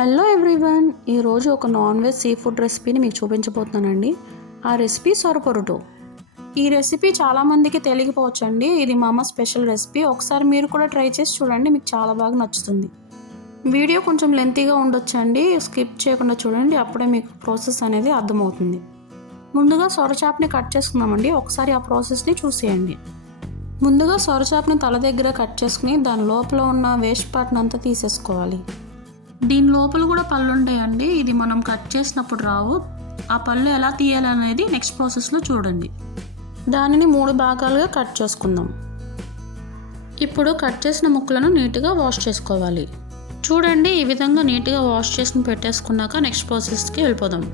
Hello everyone, ఈరోజు ఒక non veg sea food రెసిపీని మీకు చూపించబోతున్నానండి. ఆ రెసిపీ సొరపొరుటు. ఈ రెసిపీ చాలామందికి తెలియకపోవచ్చండి. ఇది మా అమ్మ స్పెషల్ రెసిపీ. ఒకసారి మీరు కూడా ట్రై చేసి చూడండి, మీకు చాలా బాగా నచ్చుతుంది. వీడియో కొంచెం లెంతీగా ఉండొచ్చండి, స్కిప్ చేయకుండా చూడండి, అప్పుడే మీకు ప్రాసెస్ అనేది అర్థమవుతుంది. ముందుగా సొరచాపని కట్ చేసుకుందామండి. ఒకసారి ఆ ప్రాసెస్ని చూసేయండి. ముందుగా సొరచాపని తల దగ్గర కట్ చేసుకుని దాని లోపల ఉన్న వేస్ట్ పార్ట్ని అంతా తీసేసుకోవాలి. దీని లోపల కూడా పళ్ళు ఉంటాయండి, ఇది మనం కట్ చేసినప్పుడు రావు. ఆ పళ్ళు ఎలా తీయాలనేది నెక్స్ట్ ప్రాసెస్లో చూడండి. దానిని 3 భాగాలుగా కట్ చేసుకుందాం. ఇప్పుడు కట్ చేసిన ముక్కలను నీట్గా వాష్ చేసుకోవాలి. చూడండి, ఈ విధంగా నీట్గా వాష్ చేసుకుని పెట్టేసుకున్నాక నెక్స్ట్ ప్రాసెస్కి వెళ్ళిపోదాం.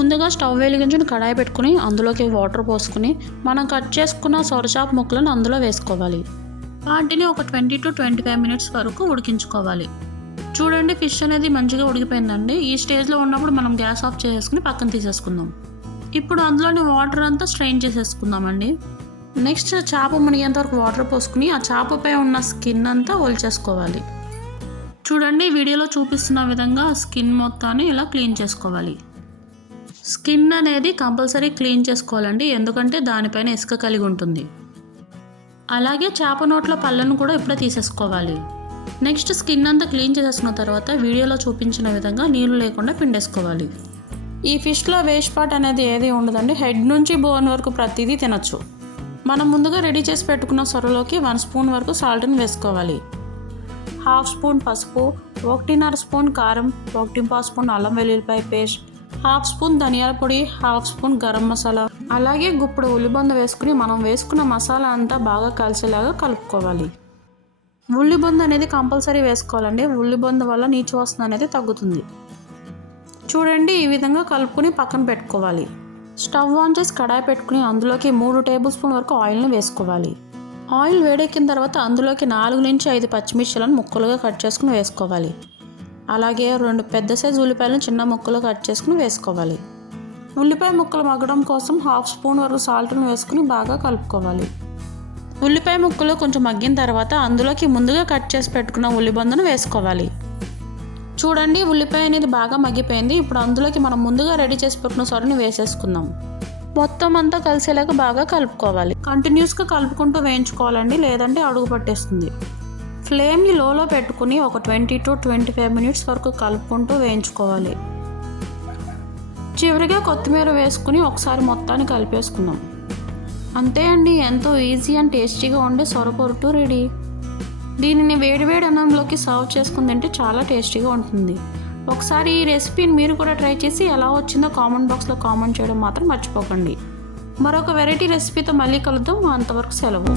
ముందుగా స్టవ్ వెలిగించుని కడాయి పెట్టుకుని అందులోకి వాటర్ పోసుకుని మనం కట్ చేసుకున్న సొరచాప ముక్కలను అందులో వేసుకోవాలి. వాటిని ఒక 20 to 25 మినిట్స్ వరకు ఉడికించుకోవాలి. చూడండి, ఫిష్ అనేది మంచిగా ఉడికిపోయిందండి. ఈ స్టేజ్లో ఉన్నప్పుడు మనం గ్యాస్ ఆఫ్ చేసేసుకుని పక్కన తీసేసుకుందాం. ఇప్పుడు అందులోని వాటర్ అంతా స్ట్రెయిన్ చేసేసుకుందామండి. నెక్స్ట్ చేప మునిగేంత వరకు వాటర్ పోసుకుని ఆ చేపపై ఉన్న స్కిన్ అంతా ఒలిచేసుకోవాలి. చూడండి, వీడియోలో చూపిస్తున్న విధంగా స్కిన్ మొత్తాన్ని ఇలా క్లీన్ చేసుకోవాలి. స్కిన్ అనేది కంపల్సరీ క్లీన్ చేసుకోవాలండి, ఎందుకంటే దానిపైన ఇసుక కలిగి ఉంటుంది. అలాగే చేప నోట్ల పళ్ళను కూడా ఇప్పుడే తీసేసుకోవాలి. నెక్స్ట్ స్కిన్ అంతా క్లీన్ చేసేసుకున్న తర్వాత వీడియోలో చూపించిన విధంగా నీళ్ళు లేకుండా పిండేసుకోవాలి. ఈ ఫిష్లో వేస్ట్ పార్ట్ అనేది ఏది ఉండదండి, హెడ్ నుంచి బోన్ వరకు ప్రతిదీ తినచ్చు. మనం ముందుగా రెడీ చేసి పెట్టుకున్న సొరలోకి 1 స్పూన్ వరకు సాల్ట్ని వేసుకోవాలి. 1/2 స్పూన్ పసుపు, 1.5 స్పూన్ కారం, 1.5 స్పూన్ అల్లం వెల్లుల్లిపాయ పేస్ట్, 1/2 స్పూన్ ధనియాల పొడి, 1/2 స్పూన్ గరం మసాలా, అలాగే గుప్పుడు ఉల్లిబొంద వేసుకుని మనం వేసుకున్న మసాలా అంతా బాగా కలిసేలాగా కలుపుకోవాలి. ఉల్లిబొంద అనేది కంపల్సరీ వేసుకోవాలండి, ఉల్లిబొంద వల్ల నీచు వాసన అనేది తగ్గుతుంది. చూడండి, ఈ విధంగా కలుపుకొని పక్కన పెట్టుకోవాలి. స్టవ్ ఆన్ చేసి కడాయి పెట్టుకుని అందులోకి 3 టేబుల్ స్పూన్ వరకు ఆయిల్ని వేసుకోవాలి. ఆయిల్ వేడెక్కిన తర్వాత అందులోకి 4 నుంచి 5 పచ్చిమిర్చిలను ముక్కలుగా కట్ చేసుకుని వేసుకోవాలి. అలాగే 2 పెద్ద సైజు ఉల్లిపాయలను చిన్న ముక్కలు కట్ చేసుకుని వేసుకోవాలి. ఉల్లిపాయ ముక్కలు మగ్గడం కోసం 1/2 స్పూన్ వరకు సాల్ట్ని వేసుకుని బాగా కలుపుకోవాలి. ఉల్లిపాయ ముక్కలు కొంచెం మగ్గిన తర్వాత అందులోకి ముందుగా కట్ చేసి పెట్టుకున్న ఉల్లిబొందను వేసుకోవాలి. చూడండి, ఉల్లిపాయ అనేది బాగా మగ్గిపోయింది. ఇప్పుడు అందులోకి మనం ముందుగా రెడీ చేసి పెట్టుకున్న సొరని వేసేసుకుందాం. మొత్తం అంతా కలిసేలాగా బాగా కలుపుకోవాలి. కంటిన్యూస్గా కలుపుకుంటూ వేయించుకోవాలండి, లేదంటే అడుగు పట్టేస్తుంది. ఫ్లేమ్ని లోలో పెట్టుకుని ఒక 20 to 25 మినిట్స్ వరకు కలుపుకుంటూ వేయించుకోవాలి. చివరిగా కొత్తిమీర వేసుకుని ఒకసారి మొత్తాన్ని కలిపేసుకుందాం. అంతే అండి, ఎంతో ఈజీ అండ్ టేస్టీగా ఉండే సొరపొరుటు రెడీ. దీనిని వేడివేడి అన్నంలోకి సర్వ్ చేసుకుని తింటే చాలా టేస్టీగా ఉంటుంది. ఒకసారి ఈ రెసిపీని మీరు కూడా ట్రై చేసి ఎలా వచ్చిందో కామెంట్ బాక్స్లో కామెంట్ చేయడం మాత్రం మర్చిపోకండి. మరొక వెరైటీ రెసిపీతో మళ్ళీ కలుద్దాం. అంతవరకు సెలవు.